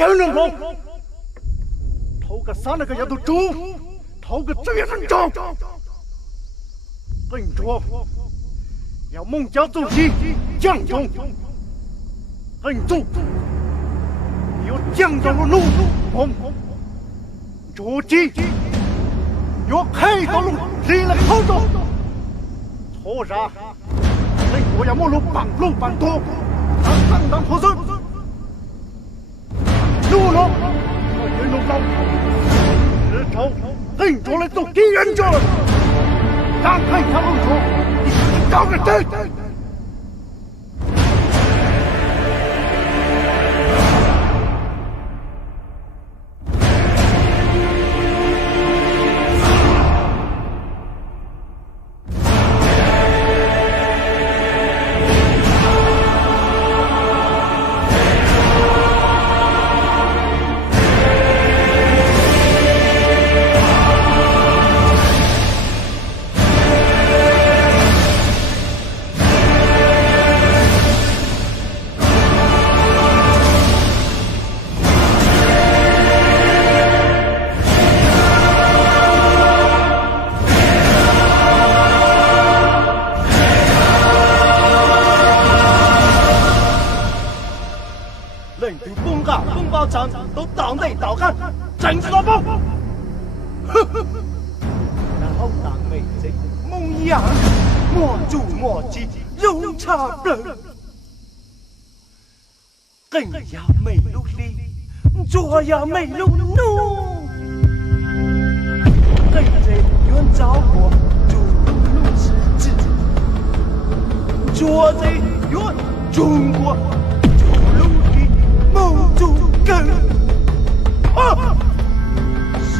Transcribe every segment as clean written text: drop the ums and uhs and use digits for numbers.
干了吗？头个三那个要都猪，头个这样人中，跟着要孟家主席将中，跟住要将中的怒红，主席要开到路离了口中，错啥？那我要莫路绑路绑多，当破损，路了。人龙高，石头跟着来做敌人者，让开条路途，你是高个人。都倒内倒干，整死老包！呵呵，然后当美贼，蒙阳莫助莫及，有差不，更要美如哩，左要美如怒，更贼愿找我助怒之志，左贼愿中国助怒的谋主根。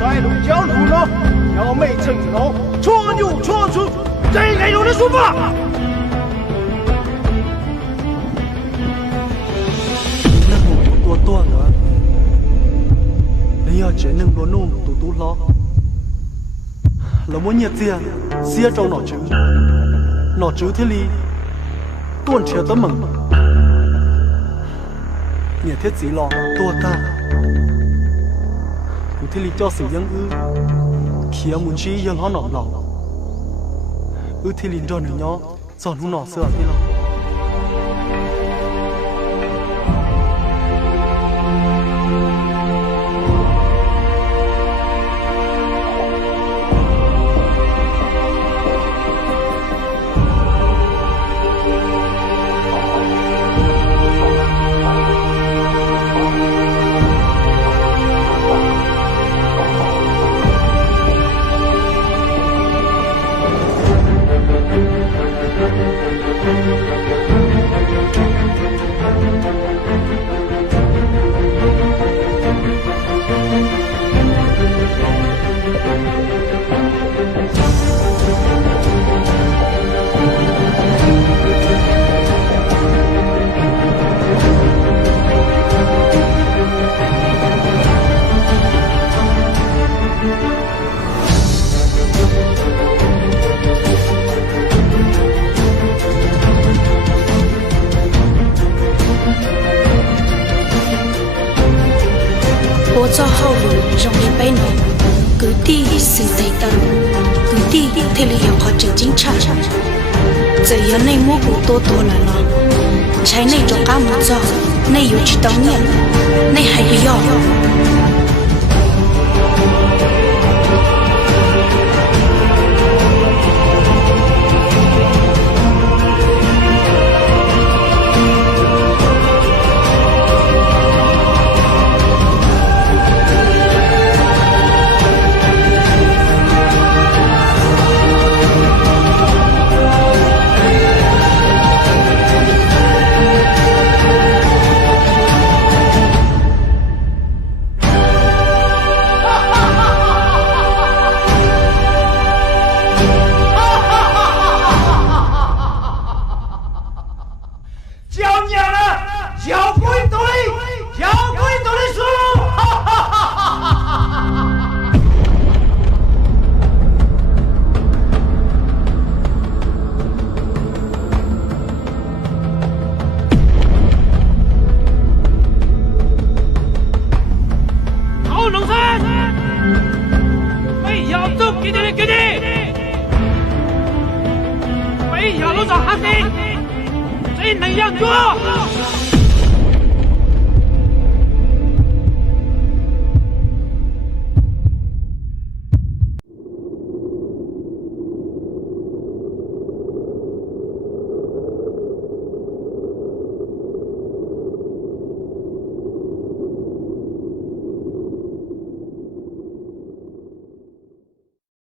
率路交路了，要美成龙，戳牛戳出，这个有的说法。那我多多了，你要只能多弄多多了，了我热tiền，xe trong nó chữ thế li, tuần chiều tấm mừng, nhiệt thiết gì lo, tua ta. Thì lý cho sự dân khi muốn chi dân họ nọ lọ thì lý cho nữ nhỏ giòn hung nọ sữa thì lo cho hậu lũ trong đêm bay nổ cứ đi sự tây tần cứ đi thì lý hiểu họ chừng chính xác giờ giờ này mua của tô là nó trái này cho cá một giò này yếu chỉ tao nhận này hay bị giò 这一路上喊的，这能养脚。